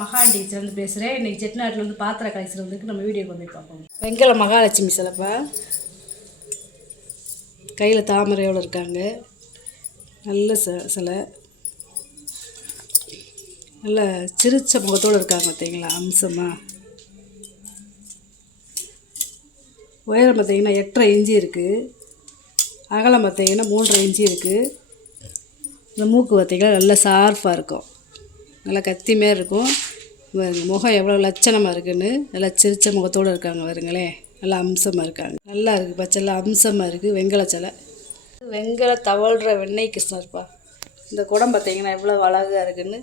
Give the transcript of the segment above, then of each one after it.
மகாண்டி கிச்சன்லேருந்து பேசுகிறேன். இன்றைக்கி செட்டிநாட்டிலேருந்து பாத்திர கலெக்ஷன் வந்துருக்கு. நம்ம வீடியோ போய் பார்ப்போம். வெங்கல மகாலட்சுமி சிலைப்பா, கையில் தாமரையோடு இருக்காங்க. நல்ல சிலை, நல்ல சிரிச்ச முகத்தோடு இருக்காங்க. பார்த்தீங்களா அம்சமாக. உயரம் பார்த்தீங்கன்னா 8.5 இன்ச்சு இருக்குது. அகலம் பார்த்தீங்கன்னா 3.5 இன்ச்சு இருக்குது. இந்த மூக்கு பார்த்தீங்கன்னா நல்லா ஷார்ப்பாக இருக்கும், நல்லா கத்தி மாரி இருக்கும். முகம் எவ்வளோ லட்சணமாக இருக்குதுன்னு நல்லா சிரிச்ச முகத்தோடு இருக்காங்க. வருங்களேன், நல்லா அம்சமாக இருக்காங்க. நல்லா இருக்குது, பச்சைலாம் அம்சமாக இருக்குது. வெங்கல சிலை, வெங்கல தவழ்கிற வெண்ணெய் கிருஷ்ணர்ப்பா. இந்த குடம் பார்த்தீங்கன்னா எவ்வளோ அழகாக இருக்குதுன்னு.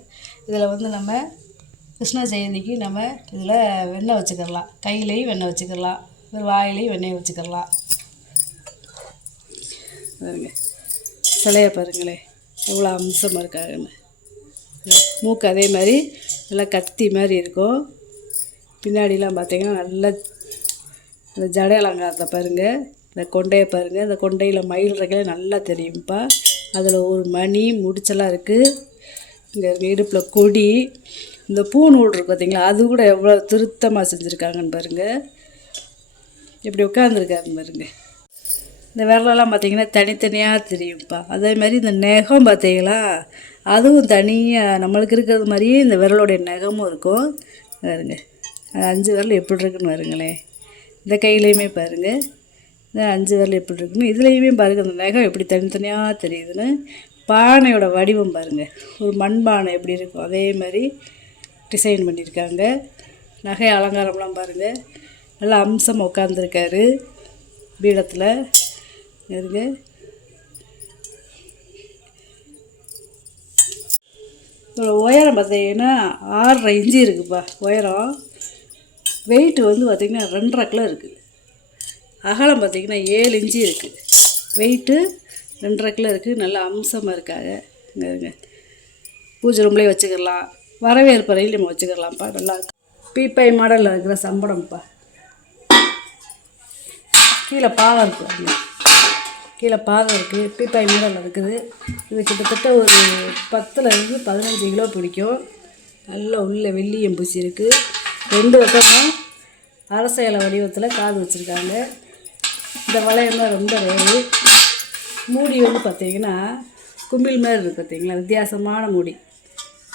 இதில் வந்து நம்ம கிருஷ்ண ஜெயந்திக்கு நம்ம இதில் வெண்ணெய் வச்சுக்கிடலாம். கையிலையும் வெண்ணெய் வச்சுக்கிடலாம், வாயிலையும் வெண்ணெய் வச்சுக்கிடலாம். பாருங்க சிலையை பாருங்களேன், எவ்வளோ அம்சமாக இருக்காங்கன்னு. மூக்கு அதே மாதிரி நல்லா கத்தி மாதிரி இருக்கும். பின்னாடிலாம் பார்த்திங்கன்னா நல்லா இந்த ஜடை அலங்காரத்தை பாருங்கள். இந்த கொண்டையை பாருங்கள், இந்த கொண்டையில் மயில் இருக்கையில் நல்லா தெரியும்ப்பா. அதில் ஒரு மணி முடிச்செல்லாம் இருக்குது. இங்கே இடுப்பில் கொடி, இந்த பூ நூல் இருக்குது பார்த்திங்களா, அது கூட எவ்வளோ திருத்தமாக செஞ்சுருக்காங்கன்னு பாருங்கள். இப்படி உட்காந்துருக்காருன்னு பாருங்கள். இந்த விரலெல்லாம் பார்த்திங்கன்னா தனித்தனியாக தெரியும்ப்பா. அதே மாதிரி இந்த நெகம் பார்த்திங்களா, அதுவும் தனியாக நம்மளுக்கு இருக்கிறது மாதிரியே இந்த விரலுடைய நெகமும் இருக்கும். பாருங்க 5 விரல் எப்படி இருக்குன்னு பாருங்களேன். இந்த கையிலையுமே பாருங்கள், இந்த 5 விரல் எப்படி இருக்குன்னு. இதுலேயுமே பாருங்கள் அந்த நெகம் எப்படி தனித்தனியாக தெரியுதுன்னு. பானையோட வடிவம் பாருங்கள், ஒரு மண்பானை எப்படி இருக்கும் அதே மாதிரி டிசைன் பண்ணியிருக்காங்க. நகை அலங்காரம்லாம் பாருங்கள், நல்லா அம்சமாக உட்காந்துருக்காரு பீடத்தில். இருங்க, இதோட உயரம் பார்த்தீங்கன்னா 6.5 இன்ச்சு இருக்குதுப்பா உயரம். வெயிட்டு வந்து பார்த்திங்கன்னா 2.5 கிலோ இருக்குது. அகலம் பார்த்திங்கன்னா 7 இன்ச்சு இருக்குது. வெயிட்டு 2.5 கிலோ இருக்குது. நல்லா அம்சமாக இருக்காங்க. இங்கே இருங்க, பூஜை ரூம்லேயே வச்சுக்கிடலாம், வரவேற்பறையில் நம்ம வச்சுக்கிடலாம்ப்பா. நல்லாயிருக்கும். பீப்பை மாடலில் இருக்கிற சம்படம்ப்பா. கீழே பாதம் இருக்குது, கீழே பாதம் இருக்குது. பீப்பாய் மாடல் இருக்குது. இது கிட்டத்தட்ட ஒரு 10லேருந்து 15 கிலோ பிடிக்கும். நல்லா உள்ள வெள்ளியம் பூசி இருக்குது. 2 பக்கமும் அரச இலை வடிவத்தில் காது வச்சுருக்காங்க. இந்த வளையம்லாம் ரொம்ப ரேரு. மூடி வந்து பார்த்திங்கன்னா கும்பில் மாதிரி இருக்குது பார்த்திங்களா, வித்தியாசமான மூடி.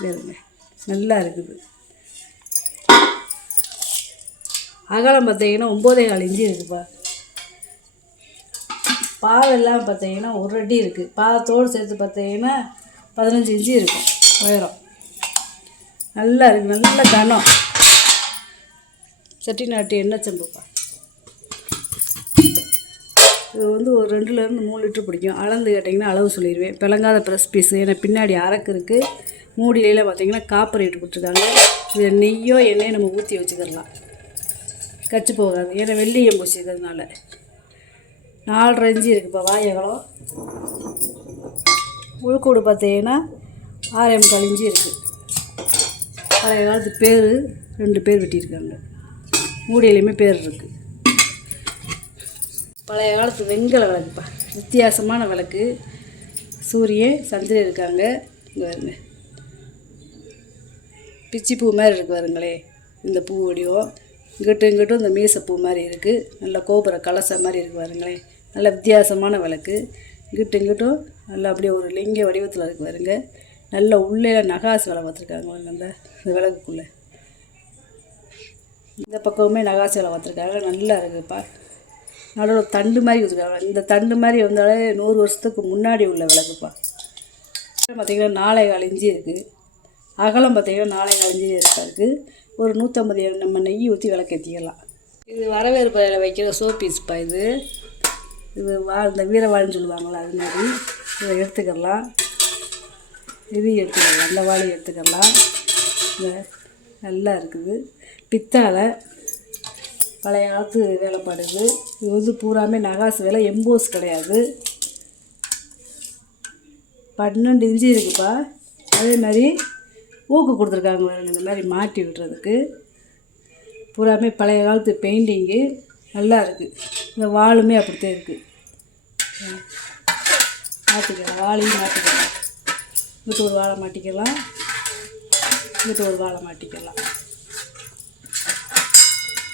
வேறுங்க, நல்லா இருக்குது. அகலம் பார்த்திங்கன்னா 9.25 இன்ச்சு இருக்குதுப்பா. பாதெல்லாம் பார்த்தீங்கன்னா 1 அடி இருக்குது. பாதத்தோடு சேர்த்து பார்த்தீங்கன்னா 15 இன்ச்சு இருக்கும் உயரம். நல்லா இருக்குது, நல்ல கனம். செட்டிநாட்டு எண்ணெய் செம்புப்பா. இது வந்து ஒரு 2லேருந்து 3 லிட்டர் பிடிக்கும். அளந்து கேட்டிங்கன்னா அளவு சொல்லிடுவேன். பிளங்காத ப்ரெஸ் பீஸு. ஏன்னா பின்னாடி அரக்கு இருக்குது. மூடியில பார்த்தீங்கன்னா காப்பர் இட்டு கொடுத்துருக்காங்க. இது நெய்யோ எண்ணெயோ நம்ம ஊற்றி வச்சுக்கிடலாம், கச்சு போகாது. ஏன்னா வெள்ளியம் பூசிக்கிறதுனால. 4.5 இன்ச்சு இருக்குதுப்பா வாயகலம். உள்கூடு பார்த்தீங்கன்னா 6.25 இன்ச்சு இருக்குது. பழைய காலத்து பேர் 2 பேர் வெட்டியிருக்காங்க. மூடியிலையுமே பேர் இருக்குது. பழைய காலத்து வெங்கல விளக்குப்பா, வித்தியாசமான விளக்கு. சூரியன் சந்திரன் இருக்காங்க. இங்கே வருங்க, பிச்சி பூ மாதிரி இருக்குது வருங்களே. இந்த பூ வடிவம் இங்கிட்டும் இந்த மீசப்பூ மாதிரி இருக்குது. நல்ல கோபுர கலசம் மாதிரி இருக்குது பாருங்களேன். நல்ல வித்தியாசமான விளக்கு. இங்கிட்டும் நல்லா அப்படியே ஒரு லிங்க வடிவத்தில் இருக்குது பாருங்க. நல்ல உள்ளே நகாசு வேலை பார்த்துருக்காங்க பாருங்க. இந்த விளக்குக்குள்ளே இந்த பக்கமுமே நகாசு வேலை பார்த்துருக்காங்க. நல்லா இருக்குதுப்பா. நடுவில் தண்டு மாதிரி கொடுத்துருக்காங்க. இந்த தண்டு மாதிரி வந்தாலே 100 வருஷத்துக்கு முன்னாடி உள்ள விளக்குப்பா. பார்த்திங்கன்னா 4.25 இன்ச்சு இருக்குது. அகலம் பார்த்திங்கன்னா 4.25 இன்ச்சு இருக்குது. ஒரு 150 நம்ம நெய் ஊற்றி விளக்கேற்றிக்கலாம். இது வரவேற்பறையில் வைக்கிற சோப்பீஸ்ப்பா. இது இந்த வீரவாழ்ன்னு சொல்லுவாங்களா, அது மாதிரி. இதை எடுத்துக்கலாம், இதையும் எடுத்துக்கலாம், அந்த வாழையும் எடுத்துக்கலாம். நல்லா இருக்குது. பித்தாழை பழைய காலத்து வேலைப்பாடுது. இது வந்து பூராமே நகாசு வேலை, எம்போஸ் கிடையாது. 12 இன்ச்சு இருக்குதுப்பா. அதே மாதிரி ஊக்கு கொடுத்துருக்காங்க பாருங்க, இந்த மாதிரி மாட்டி விடுறதுக்கு. பூராமே பழைய காலத்து பெயிண்டிங்கு நல்லா இருக்குது. இந்த வாளுமே அப்படித்தான் இருக்குது. மாட்டிக்கலாம், வாழையும் மாட்டிக்கலாம். இதுக்கு ஒரு வாழை மாட்டிக்கலாம். இங்கிட்ட ஒரு வாழை மாட்டிக்கலாம்.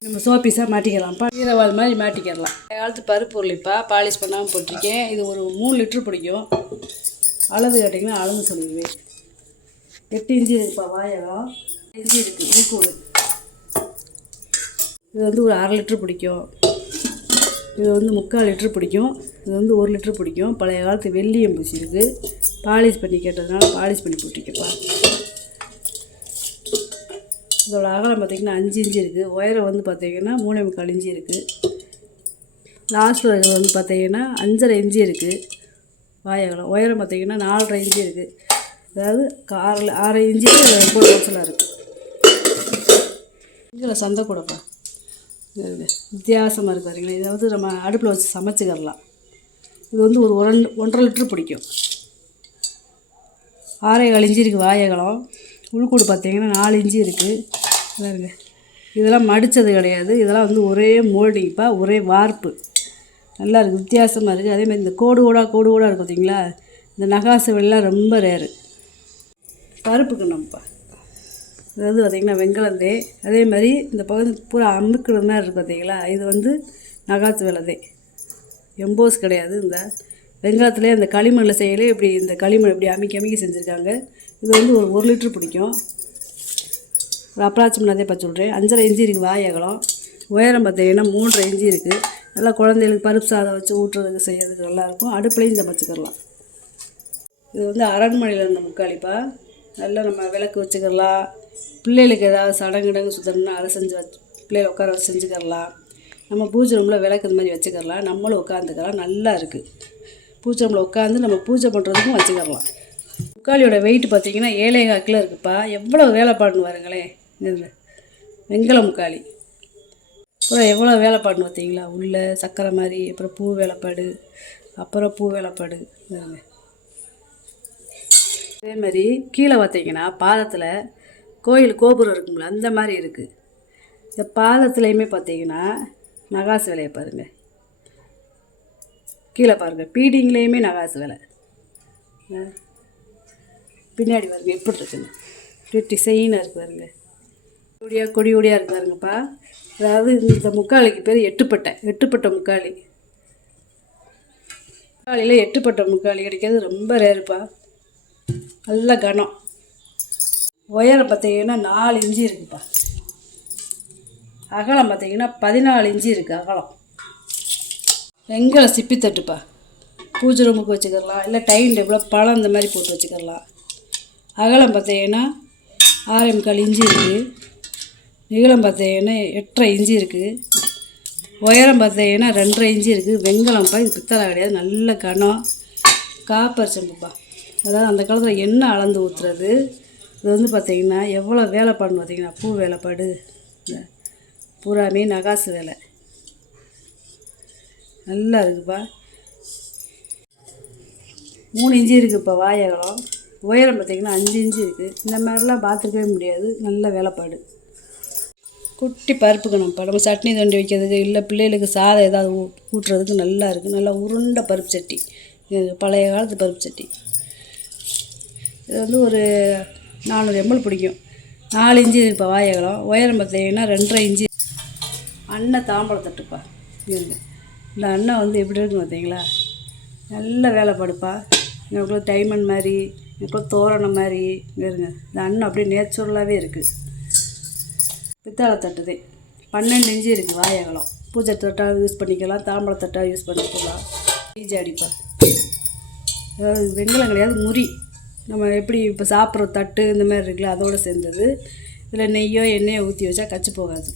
நம்ம சோப்பீஸாக மாட்டிக்கலாம்ப்பா. ஈரவாள் மாதிரி மாட்டிக்கிடலாம். காலத்து பருப்பு உருளைப்பா பாலிஷ் பண்ணாமல் போட்டிருக்கேன். இது ஒரு 3 லிட்ரு பிடிக்கும். அளவு கேட்டிங்கன்னா அளந்து சொல்லிடுவேன். 8 இன்ச்சு இருக்குப்பா வாயகம். இன்ச்சு இருக்குது ஊக்கூடு. இது வந்து ஒரு 1/2 லிட்ரு பிடிக்கும். இது வந்து 3/4 லிட்ரு பிடிக்கும். இது வந்து 1 லிட்ரு பிடிக்கும். பழைய காலத்து வெள்ளியம் பூசி இருக்குது. பாலிஷ் பண்ணி கேட்டதுனால பாலிஷ் பண்ணி போட்டிருக்கேப்பா. இதோட அகலம் பார்த்திங்கன்னா 5 இன்ச்சு இருக்குது. உயரம் வந்து பார்த்திங்கன்னா 3/4 இன்ச்சு இருக்குது. லாஸ்ட்டில் இருக்கிறது வந்து பார்த்திங்கன்னா 5.5 இன்ச்சு இருக்குது வாயகலம். உயரம் பார்த்திங்கன்னா 4.5 இன்ச்சு இருக்குது. அதாவது 6 இன்ச்சுக்கு போட்டு வச்சலாக இருக்குது. இதில் சந்தை கூடப்பா வித்தியாசமாக இருக்குது பாருங்களேன். இதை வந்து நம்ம அடுப்பில் வச்சு சமைச்சிக்கிறலாம். இது வந்து ஒரு 1.5 லிட்ரு பிடிக்கும். 6.25 இன்ச்சு இருக்குது வாயகலம். உள்கூடு பார்த்திங்கன்னா 4 இன்ச்சு இருக்குது. பாருங்க, இதெல்லாம் மடித்தது கிடையாது. இதெல்லாம் வந்து ஒரே மோல்டிங்ப்பா, ஒரே வார்ப்பு. நல்லா இருக்குது, வித்தியாசமாக இருக்குது. அதேமாதிரி இந்த கோடு கோடாக இருக்குது பார்த்திங்களா, இந்த நகாசு வெள்ளம் ரொம்ப ரேரு. பருப்பு கிண்ணம்ப்பா, அதாவது பார்த்திங்கன்னா வெங்கலந்தே. அதே மாதிரி இந்த பகுதி பூரா அமுக்குற மாதிரி இருக்குது பார்த்திங்களா, இது வந்து நகாசு வெள்ளதே, எம்போஸ் கிடையாது. இந்த வெங்காயத்துலேயே அந்த களிமண்ணில் செய்யலே இப்படி இந்த களிமண் இப்படி அமைக்கி செஞ்சுருக்காங்க. இது வந்து ஒரு 1 லிட்ரு பிடிக்கும். ஒரு அப்ராக்சிமேட் அதே பார்த்து சொல்கிறேன். 5.5 இன்ச்சு இருக்குது வாயகலம். உயரம் பார்த்திங்கன்னா 3.5 இன்ச்சு இருக்குது. நல்லா குழந்தைகளுக்கு பருப்பு சாதம் வச்சு ஊட்டுறதுக்கு செய்யறதுக்கு நல்லாயிருக்கும். அடுப்புலையும் சமைச்சிக்கிறலாம். இது வந்து அரண்மனையில் இருந்த முக்காளிப்பா. நல்லா நம்ம விளக்கு வச்சுக்கிறலாம். பிள்ளைகளுக்கு ஏதாவது சடங்கு சுத்தணும்னா அதை செஞ்சு பிள்ளைகளை உட்கார வச்சு செஞ்சுக்கிறலாம். நம்ம பூஜை ரூமில் விளக்கு இந்த மாதிரி வச்சுக்கிறலாம். நம்மளும் உட்காந்துக்கலாம். நல்லா இருக்குது. பூஜை ரூமில் உட்காந்து நம்ம பூஜை பண்ணுறதுக்கும் வச்சுக்கிறலாம். முக்காளியோட வெயிட் பார்த்திங்கன்னா 7.25 கிலோ இருக்குப்பா. எவ்வளோ வேலைப்பாடுன்னு பாருங்களேன். வெங்கல முக்காளி அப்புறம் எவ்வளோ வேலைப்பாடுன்னு பார்த்தீங்களா. உள்ள சக்கரை மாதிரி, அப்புறம் பூ வேலைப்பாடு, அப்புறம் பூ வேலைப்பாடு. அதே மாதிரி கீழே பார்த்தீங்கன்னா பாதத்தில் கோயில் கோபுரம் இருக்குங்களா, அந்த மாதிரி இருக்குது. இந்த பாதத்துலேயுமே பார்த்தீங்கன்னா நகாசு வேலையை பாருங்கள். கீழே பாருங்கள், பீடிங்லேயுமே நகாசு வேலை. பின்னாடி பாருங்க எப்படி இருக்குங்க, டிசைனாக இருக்குது பாருங்க. கொடி கொடியாக இருக்கு பாருங்கப்பா. அதாவது இந்த முக்காலிக்கு பேர் எட்டுப்பட்டை முக்காலி. முக்காலியில் 8 முக்காலி கிடைக்கிறது ரொம்ப ரேருப்பா. நல்ல கனம். உயரம் பார்த்தீங்கன்னா 4 இன்ச்சு இருக்குப்பா. அகலம் பார்த்தீங்கன்னா 14 இன்ச்சு இருக்குது அகலம். வெங்கல சிப்பி தட்டுப்பா. பூஜை ரூமுக்கு வச்சுக்கலாம், இல்லை டைனிங் டேபிளில் பழம் இந்த மாதிரி போட்டு வச்சுக்கலாம். அகலம் பார்த்தீங்கன்னா 6.25 இன்ச்சு இருக்குது. நீளம் பார்த்தீங்கன்னா 8.5 இன்ச்சு இருக்குது. உயரம் பார்த்தீங்கன்னா 2.5 இன்ச்சு இருக்குது. வெங்கலம்ப்பா, இது பித்தளை கிடையாது. நல்ல கனம். காப்பர் செம்புப்பா. அதாவது அந்த காலத்தில் எண்ணெய் அளந்து ஊற்றுறது. இது வந்து பார்த்திங்கன்னா எவ்வளோ வேலைப்பாடுன்னு பார்த்திங்கன்னா, பூ வேலைப்பாடு, பூராமே நகாசு வேலை. நல்லா இருக்குப்பா. 3 இன்ச்சு இருக்குதுப்பா வாயகலம். உயரம் பார்த்திங்கன்னா 5 இன்ச்சு இருக்குது. இந்த மாதிரிலாம் பார்த்துக்கவே முடியாது. நல்ல வேலைப்பாடு. குட்டி பருப்பு கிணம்ப்பா. நம்ம சட்னி தண்டி வைக்கிறதுக்கு, இல்லை பிள்ளைகளுக்கு சாதம் ஏதாவது ஊட்டுறதுக்கு நல்லா இருக்குது. நல்லா உருண்டை பருப்பு சட்டி. பழைய காலத்து பருப்பு சட்டி. இது வந்து ஒரு 400 ml பிடிக்கும். 4 இன்ச்சு இருக்குப்பா வாயகலம். உயரம் பார்த்தீங்கன்னா 2.5 இன்ச்சு. அண்ணன் தாம்பழம் தட்டுப்பா. இருங்க, இந்த அண்ணன் வந்து எப்படி இருக்குன்னு பார்த்தீங்களா, நல்ல வேலைப்பாடுப்பா. எனக்குள்ள டைமண்ட் மாதிரி, எனக்குள்ள தோரணம் மாதிரி. இருங்க, இந்த அண்ணன் அப்படியே நேச்சுரலாகவே இருக்குது. பித்தளை தட்டுதே. 12 இன்ச்சு இருக்குது வாயகலம். பூஜை தட்டாக யூஸ் பண்ணிக்கலாம், தாம்பழை தட்டாக யூஸ் பண்ணிக்கலாம். ஜாடிப்பா. அதாவது வெங்கலம் கிடையாது, முறி. நம்ம எப்படி இப்போ சாப்பிட்ற தட்டு இந்த மாதிரி இருக்குல்ல, அதோடு சேர்ந்தது. இதில் நெய்யோ எண்ணெயோ ஊற்றி வச்சா கச்சி போகாது.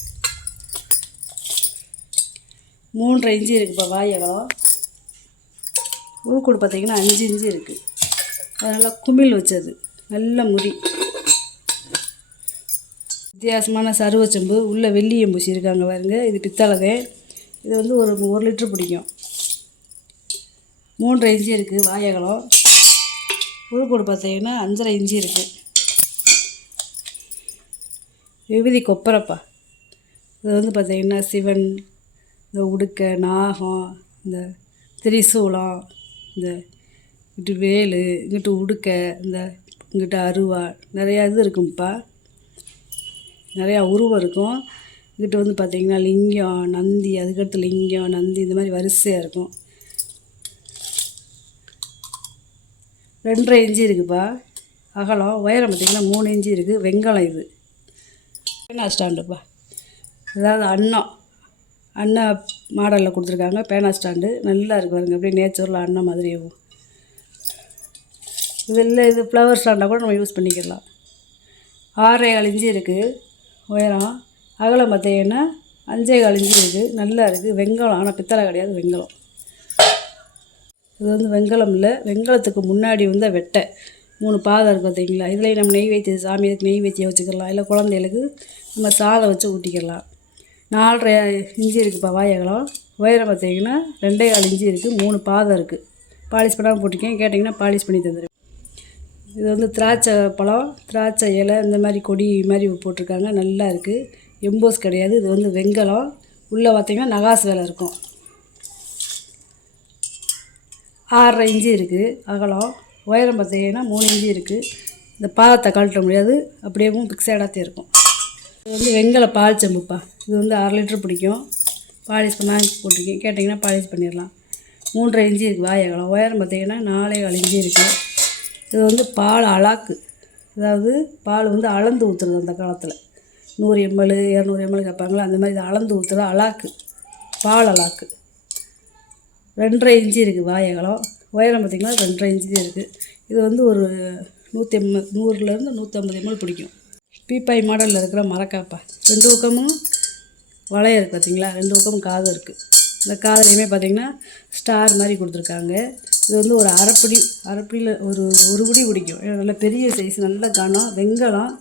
3.5 இன்ச்சு இருக்குப்பா வாயகம். உள்கூடு பார்த்திங்கன்னா 5 இன்ச்சு இருக்குது. அது நல்லா குமிழ் வச்சது, நல்ல முறி. வித்தியாசமான சருவச்செம்பு. உள்ளே வெள்ளியம் பூசி இருக்காங்க பாருங்க. இது பித்தளை. இது வந்து ஒரு 1 லிட்ரு பிடிக்கும். 3.5 இன்ச்சு இருக்குது வாயகலம். உள்கூடு பார்த்தீங்கன்னா 5.5 இன்ச்சு இருக்குது. விபூதி கொப்பரைப்பா. இது வந்து பார்த்திங்கன்னா சிவன், இந்த உடுக்கை, நாகம், இந்த திரிசூலம், இந்த இங்கிட்டு வேலு, இங்கிட்டு உடுக்கை, இந்த இங்கிட்ட அருவா, நிறையா இது இருக்கும்ப்பா. நிறையா உருவம் இருக்கும். இங்கிட்ட வந்து பார்த்திங்கன்னா லிங்கம், நந்தி, அதுக்கடுத்து லிங்கம், நந்தி இந்த மாதிரி வரிசையாக இருக்கும். 2.5 இன்ச்சு இருக்குப்பா அகலம். உயரம் பார்த்திங்கன்னா 3 இன்ச்சு இருக்குது. வெங்கலம் இது. பேனா ஸ்டாண்டுப்பா, அதாவது அண்ணா மாடலில் கொடுத்துருக்காங்க. பேனா ஸ்டாண்டு நல்லா இருக்கு பாருங்க, அப்படியே நேச்சுரல் அண்ணா மாதிரியும். இது ஃப்ளவர் ஸ்டாண்டாக கூட நம்ம யூஸ் பண்ணிக்கலாம். 6.25 இன்ச்சு இருக்குது உயரம். அகலம் பார்த்திங்கன்னா 5.25 இன்ச்சு இருக்குது. நல்லா இருக்குது. வெங்கலம், ஆனால் பித்தளை கிடையாது, வெங்கலம். இது வந்து வெங்கலம் இல்லை, வெங்கலத்துக்கு முன்னாடி வந்து வெட்டை 3 பாதம் இருக்குது பார்த்தீங்களா. இதில் நம்ம நெய் வைத்து சாமிக்கு நெய் வச்சு வச்சுக்கலாம், இல்லை குழந்தைகளுக்கு நம்ம சாதம் வச்சு ஊட்டிக்கலாம். 4.5 இன்ச்சு இருக்குப்பா வாய் அகலம். உயரம் பார்த்திங்கன்னா 2.25 இன்ச்சு இருக்குது. 3 பாதம் இருக்குது. பாலிஷ் பண்ணாமல் போட்டிருக்கேன், கேட்டிங்கன்னா பாலிஷ் பண்ணி தந்துடுவேன். இது வந்து திராட்சை பழம், திராட்சை இலை, இந்த மாதிரி கொடி மாதிரி போட்டிருக்காங்க. நல்லா இருக்குது. எம்போஸ் கிடையாது. இது வந்து வெங்கலம். உள்ளே பார்த்திங்கன்னா நகாசு வேலை இருக்கும். 6.5 இன்ச்சு இருக்குது அகலம். உயரம் பார்த்திங்கன்னா 3 இன்ச்சு இருக்குது. இந்த பாதத்தை கழட்ட முடியாது, அப்படியேவும் பிக்சடாகத்தே இருக்கும். இது வந்து வெங்கல பால் செம்புப்பா. இது வந்து 1/2 லிட்டர் பிடிக்கும். பாலிஷ் பண்ணால் போட்டிருக்கேன், கேட்டிங்கன்னா பாலிஷ் பண்ணிடலாம். 3.5 இன்ச்சு இருக்குது வாய் அகலம். உயரம் பார்த்திங்கன்னா 4.25 இன்ச்சு இருக்குது. இது வந்து பால் அலாக்கு, அதாவது பால் வந்து அளந்து ஊற்றுறது. அந்த காலத்தில் 100 ml 200 ml கேட்பாங்களா, அந்த மாதிரி இதை அளந்து ஊற்றுறது அலாக்கு, பால் அலாக்கு. 2.5 இன்ச்சு இருக்குது வாய் அகலம். உயரம் பார்த்திங்கன்னா 2.5 இன்ச்சு இருக்குது. இது வந்து ஒரு 100 150 ml பிடிக்கும். பீப்பாய் மாடலில் இருக்கிற மரக்காப்பா. 2 பக்கமும் வளையம் இருக்குது பார்த்திங்களா, 2 பக்கமும் காது இருக்குது. இந்த காதுலையுமே பார்த்திங்கன்னா ஸ்டார் மாதிரி கொடுத்துருக்காங்க. இது வந்து ஒரு அரைப்பிடியில் ஒரு பிடி பிடிக்கும். நல்ல பெரிய சைஸ், நல்ல கனம், வெங்கலம்,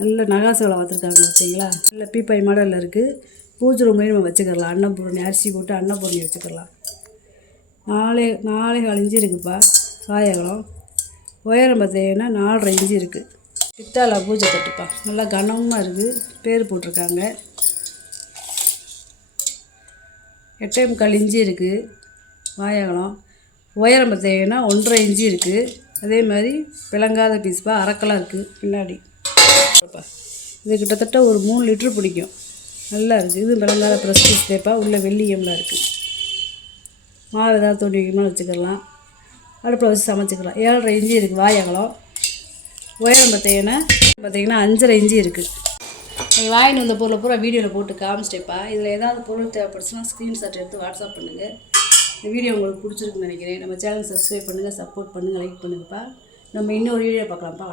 நல்ல நகாசு வலை பார்த்துருக்காங்க பார்த்தீங்களா. நல்ல பீப்பாய் மாடலில் இருக்குது. பூஜை ரூம்லேயும் நம்ம வச்சுக்கலாம். அன்னப்பூரணி அரிசி போட்டு அன்னப்பூரணி வச்சுக்கலாம். 4.25 இன்ச்சு இருக்குப்பா வாய் அகலம். உயரம் பார்த்திங்கன்னா 4.5 இன்ச்சு இருக்குது. பித்தாளை பூஜை தட்டுப்பா, நல்லா கனமாக இருக்குது. பேர் போட்டிருக்காங்க. 8.25 இன்ச்சு இருக்குது வாய் அகலம். உயரம் பார்த்திங்கன்னா 1.5 இன்ச்சு இருக்குது. அதே மாதிரி விளங்காத பீஸ்ப்பா, அரக்கெல்லாம் இருக்குது பின்னாடி. இது கிட்டத்தட்ட ஒரு 3 லிட்ரு பிடிக்கும். நல்லா இருக்குது. இது விளங்காத ப்ரெஸ் பீஸ் தேப்பா. உள்ள வெள்ளியம்லாம் இருக்குது. மாவு ஏதாவது தோண்டி வைக்கணும்னு வச்சுக்கலாம். அடுப்பில் வச்சு சமைச்சிக்கலாம். 7.5 இன்ச்சு இருக்குது வாய் அகலம். உயரம் பார்த்திங்கன்னா 5.5 இன்ச்சு இருக்குது. நீங்கள் வாங்கிட்டு வந்த பொருளை பூரா வீடியோவில் போட்டு காமிச்சிட்டேப்பா. இதில் ஏதாவது பொருள் தேவைப்படுச்சுன்னா ஸ்க்ரீன்ஷாட் எடுத்து வாட்ஸ்அப் பண்ணுங்கள். இந்த வீடியோ உங்களுக்கு பிடிச்சிருக்குன்னு நினைக்கிறேன். நம்ம சேனல் சப்ஸ்கிரைப் பண்ணுங்கள், சப்போர்ட் பண்ணுங்கள், லைக் பண்ணுங்கப்பா. நம்ம இன்னொரு வீடியோ பார்க்கலாம்ப்பா.